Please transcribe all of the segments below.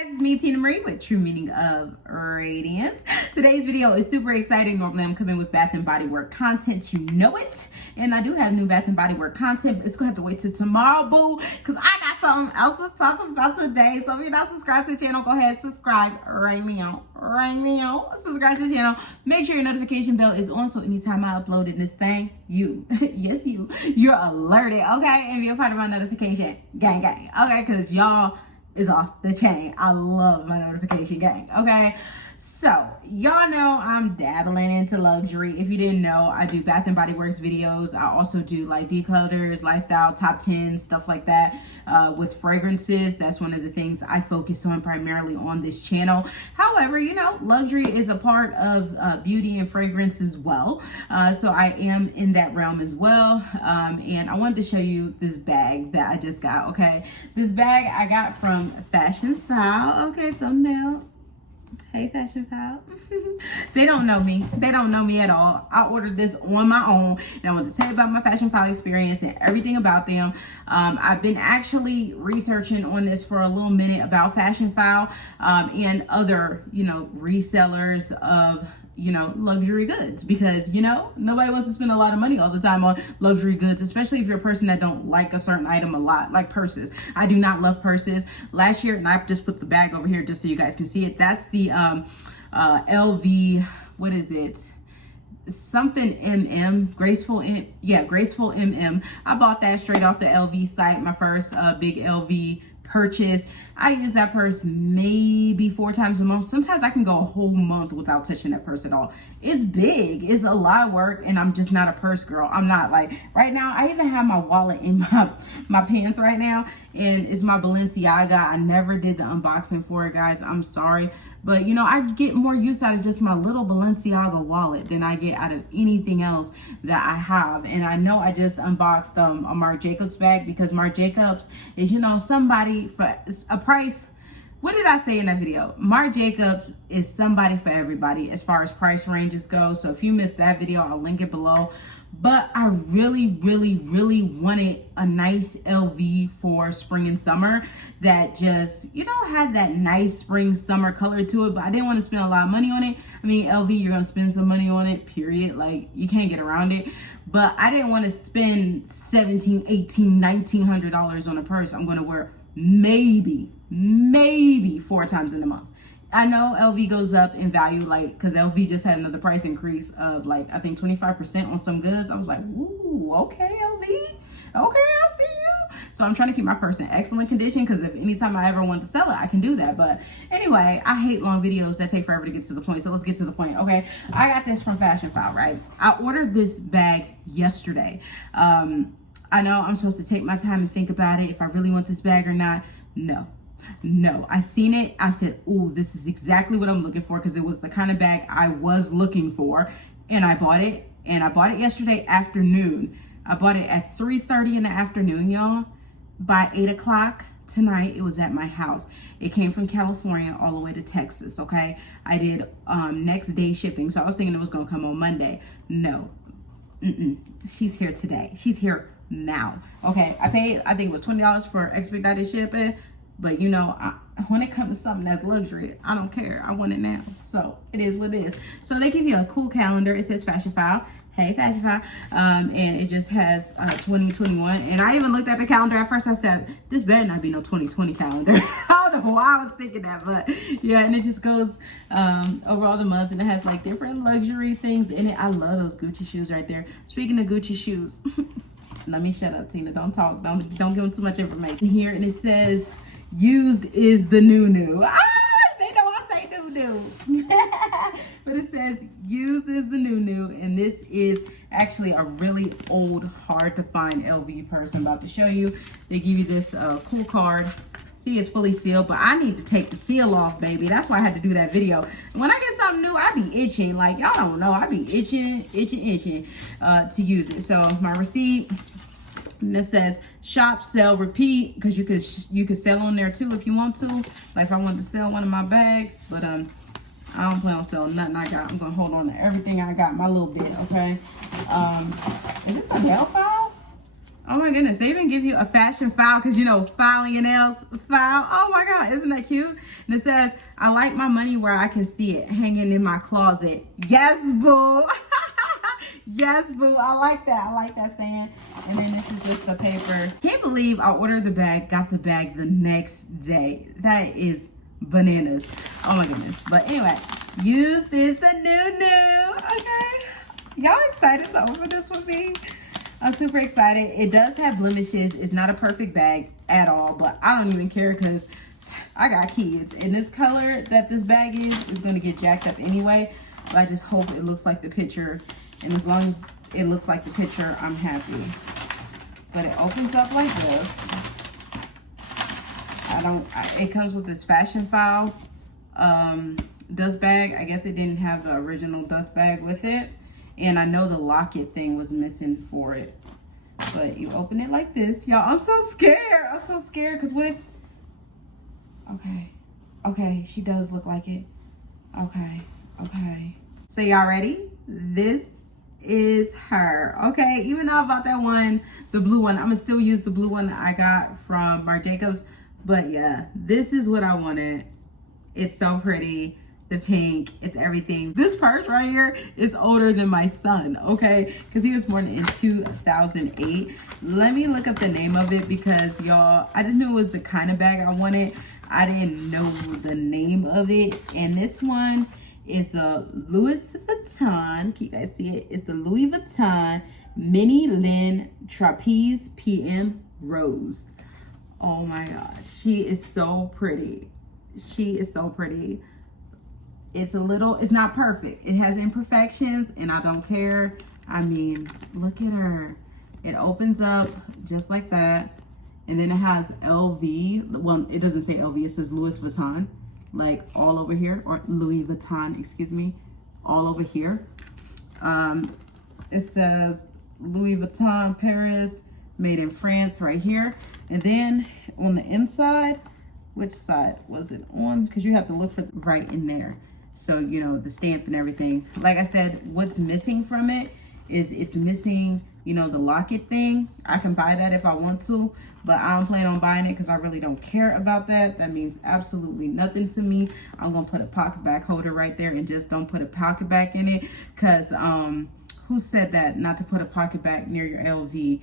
Guys, it's me, Tina Marie, with True Meaning of Radiance. Today's video is super exciting. Normally I'm coming with Bath and Body Works content, you know it. And I do have new Bath and Body Works content, but it's gonna have to wait till tomorrow, boo, because I got something else to talk about today. So if you're not subscribed to the channel, go ahead, subscribe right now. Subscribe to the channel. Make sure your notification bell is on, so anytime I upload in this thing, you, yes you're alerted, okay? And be a part of my notification gang, okay? Because y'all is off the chain. I love my notification gang, okay? So y'all know I'm dabbling into luxury. If you didn't know, I do Bath and Body Works videos. I also do like declutters, lifestyle, top 10, stuff like that, with fragrances. That's one of the things I focus on primarily on this channel. However, you know, luxury is a part of beauty and fragrance as well. So I am in that realm as well. And I wanted to show you this bag that I just got, okay? This bag I got from Fashionphile, okay, thumbnail. Hey, Fashionphile. They don't know me. They don't know me at all. I ordered this on my own, and I want to tell you about my Fashionphile experience and everything about them. I've been actually researching on this for a little minute about Fashionphile and other, you know, resellers of, you know, luxury goods, because, you know, nobody wants to spend a lot of money all the time on luxury goods, especially if you're a person that don't like a certain item a lot, like purses. I do not love purses. Last year, and I just put the bag over here just so you guys can see it. That's the LV, what is it? Something MM, graceful MM. I bought that straight off the LV site, my first big LV purchase. I use that purse maybe 4 times a month. Sometimes I can go a whole month without touching that purse at all. It's big, it's a lot of work, and I'm just not a purse girl. I'm not, like, right now I even have my wallet in my pants right now, and it's my Balenciaga. I never did the unboxing for it, guys. I'm sorry. But, you know, I get more use out of just my little Balenciaga wallet than I get out of anything else that I have. And I know I just unboxed a Marc Jacobs bag, because Marc Jacobs is, you know, somebody for a price. What did I say in that video? Marc Jacobs is somebody for everybody as far as price ranges go. So if you missed that video, I'll link it below. But I really wanted a nice LV for spring and summer that just, you know, had that nice spring summer color to it, but I didn't want to spend a lot of money on it. I mean, LV, you're going to spend some money on it, period. Like, you can't get around it. But I didn't want to spend $1,700, $1,800, $1,900 on a purse I'm going to wear maybe 4 times in a month. I know LV goes up in value, like, because LV just had another price increase of, like, I think 25% on some goods. I was like, ooh, okay, LV. Okay, I see you. So I'm trying to keep my purse in excellent condition, because if anytime I ever want to sell it, I can do that. But anyway, I hate long videos that take forever to get to the point. So let's get to the point, okay? I got this from Fashionphile, right? I ordered this bag yesterday. I know I'm supposed to take my time and think about it, if I really want this bag or not. No, I seen it. I said, ooh, this is exactly what I'm looking for, because it was the kind of bag I was looking for. And I bought it. And I bought it yesterday afternoon. I bought it at 3:30 in the afternoon, y'all. By 8 o'clock tonight, it was at my house. It came from California all the way to Texas, okay? I did next day shipping. So I was thinking it was going to come on Monday. No. She's here today. She's here now. Okay, I paid, I think it was $20 for expedited shipping. But, you know, when it comes to something that's luxury, I don't care. I want it now. So it is what it is. So they give you a cool calendar. It says Fashionphile. Hey, Fashionphile. And it just has 2021. And I even looked at the calendar at first. I said, this better not be no 2020 calendar. I don't know why I was thinking that. But, yeah, and it just goes over all the months. And it has, like, different luxury things in it. I love those Gucci shoes right there. Speaking of Gucci shoes, let me shut up, Tina. Don't talk. Don't give them too much information here. And it says, used is the new. Ah, they know I say new. But it says used is the new. And this is actually a really old, hard to find LV purse I'm about to show you. They give you this cool card. See, it's fully sealed, but I need to take the seal off, baby. That's why I had to do that video. When I get something new, I be itching. Like, y'all don't know. I be itching to use it. So my receipt. And it says shop, sell, repeat, because you could sell on there too if you want to. Like if I want to sell one of my bags, but I don't plan on selling nothing I got. I'm gonna hold on to everything I got, my little bit, okay? Is this a nail file? Oh my goodness, they even give you a fashion file because, you know, filing your nails file. Oh my God, isn't that cute? And it says, I like my money where I can see it hanging in my closet. Yes, boo. Yes, boo. I like that. I like that saying. And then this is just the paper. Can't believe I ordered the bag, got the bag the next day. That is bananas. Oh my goodness. But anyway, use is the new. Okay. Y'all excited to open this with me? I'm super excited. It does have blemishes. It's not a perfect bag at all, but I don't even care because I got kids. And this color that this bag is going to get jacked up anyway. But I just hope it looks like the picture. And as long as it looks like the picture, I'm happy. But it opens up like this. It comes with this Fashionphile dust bag. I guess it didn't have the original dust bag with it. And I know the locket thing was missing for it. But you open it like this. Y'all, I'm so scared. I'm so scared because what if... Okay, she does look like it. Okay. So y'all ready? This is her. Okay, even though I bought that one, the blue one, I'm gonna still use the blue one that I got from Marc Jacobs. But yeah, this is what I wanted. It's so pretty. The pink, it's everything. This purse right here is older than my son, okay? Because he was born in 2008. Let me look up the name of it because y'all, I just knew it was the kind of bag I wanted. I didn't know the name of it. And this one is the Louis Vuitton. Can you guys see it? It's the Louis Vuitton Mini Lynn Trapeze PM Rose. Oh my gosh, she is so pretty. She is so pretty. It's not perfect. It has imperfections and I don't care. I mean, look at her. It opens up just like that. And then it has LV. Well, it doesn't say LV, it says Louis Vuitton. Like all over here, or Louis Vuitton, excuse me, all over here. It says Louis Vuitton Paris, made in France right here. And then on the inside, which side was it on? Because you have to look for right in there. So, you know, the stamp and everything. Like I said, what's missing from it is it's missing, you know, the locket thing. I can buy that if I want to, but I don't plan on buying it because I really don't care about that. That means absolutely nothing to me. I'm going to put a pocket back holder right there and just don't put a pocket back in it because who said that not to put a pocket back near your LV?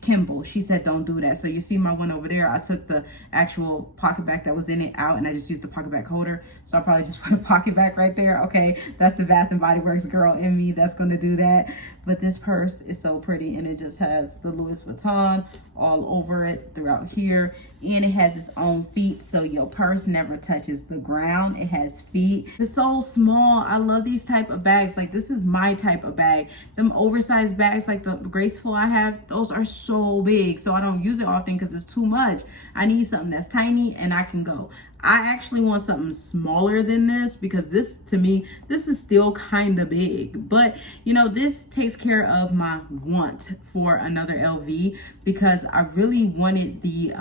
Kimball, she said don't do that. So you see my one over there, I took the actual pocket back that was in it out and I just used the pocket back holder. So I'll probably just put a pocket back right there. Okay, that's the Bath and Body Works girl in me that's going to do that. But this purse is so pretty and it just has the Louis Vuitton all over it throughout here. And it has its own feet, so your purse never touches the ground. It has feet. It's so small. I love these type of bags. Like, this is my type of bag. Them oversized bags like the Graceful I have, those are so big, so I don't use it often because it's too much. I need something that's tiny and I can go. I actually want something smaller than this because this, to me, this is still kind of big. But, you know, this takes care of my want for another LV because I really wanted the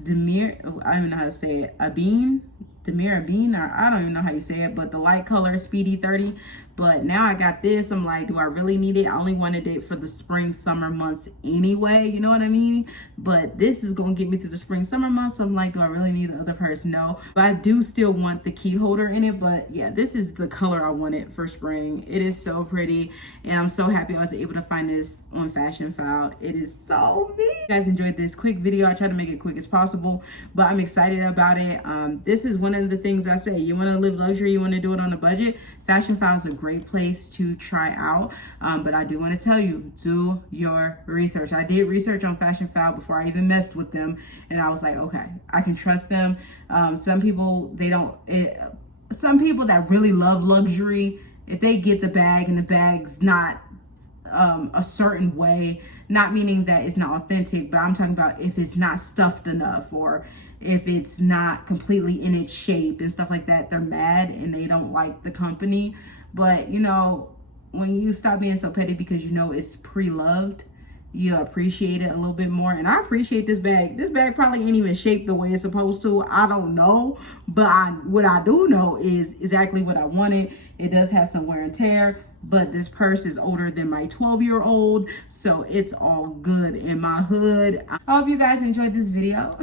Demir, I don't even know how to say it, Demir Abin, or I don't even know how you say it, but the light color Speedy 30. But now I got this, I'm like, do I really need it? I only wanted it for the spring, summer months anyway, you know what I mean? But this is gonna get me through the spring, summer months, so I'm like, do I really need the other purse? No, but I do still want the key holder in it. But yeah, this is the color I wanted for spring. It is so pretty, and I'm so happy I was able to find this on Fashionphile. It is so me. You guys enjoyed this quick video. I try to make it quick as possible, but I'm excited about it. This is one of the things I say, you wanna live luxury, you wanna do it on a budget, Fashionphile is a great place to try out, but I do want to tell you, do your research. I did research on Fashionphile before I even messed with them, and I was like, okay, I can trust them. Some people, some people that really love luxury, if they get the bag and the bag's not a certain way, not meaning that it's not authentic, but I'm talking about if it's not stuffed enough or if it's not completely in its shape and stuff like that, they're mad and they don't like the company. But you know, when you stop being so petty because you know it's pre-loved, you appreciate it a little bit more. And I appreciate this bag. This bag probably ain't even shaped the way it's supposed to. I don't know, but what I do know is exactly what I wanted. It does have some wear and tear, but this purse is older than my 12-year-old, so it's all good in my hood. I hope you guys enjoyed this video.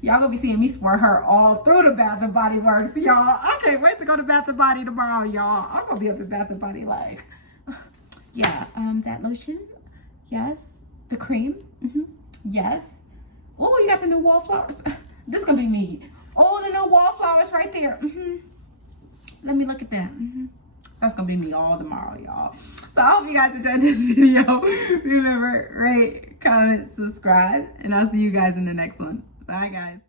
Y'all gonna be seeing me sport her all through the Bath and Body Works, y'all. I can't wait to go to Bath and Body tomorrow, y'all. I'm gonna be up at Bath and Body like, yeah, that lotion, yes. The cream, yes. Oh, you got the new wallflowers. This is gonna be me. Oh, the new wallflowers right there. Let me look at that. That's gonna be me all tomorrow, y'all. So I hope you guys enjoyed this video. Remember, rate, comment, subscribe, and I'll see you guys in the next one. Bye, guys.